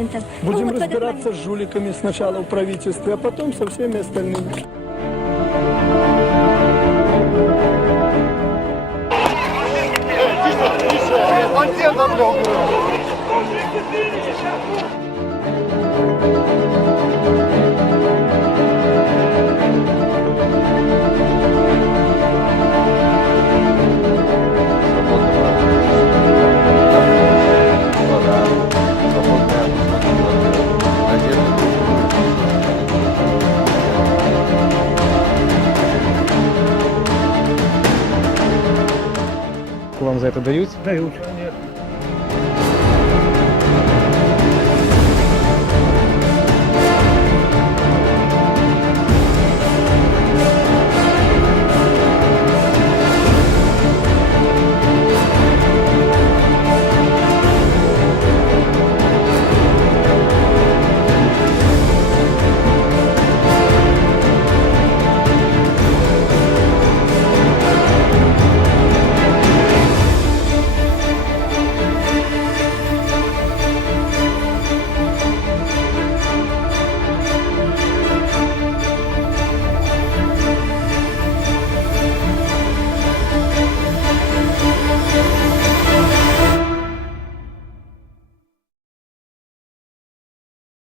президентом. Будем Ну, вот в этот разбираться с жуликами сначала в правительстве, а потом со всеми остальными. Вам за это дают? Дают.